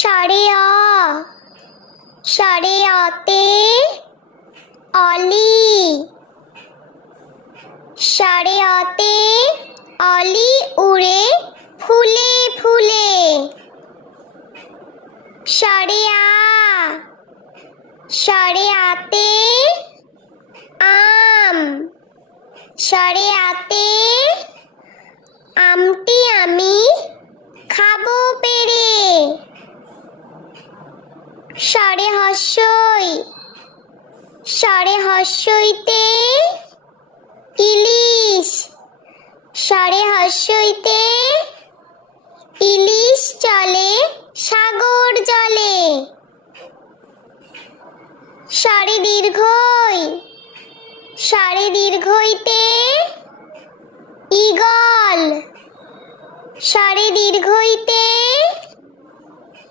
সারে সারে আতে অলি। সারে আতে অলি উড়ে ফুলে ফুলে। সারে আতে আম। সারে আতে আমটি আমি খাবো পেড়ে। সারে হর্ষইতে ইলিশ। সারে হর্ষইতে ইলিশ চলে সাগর জলে। সারে দীর্ঘইতে ঈগল। সারে দীর্ঘইতে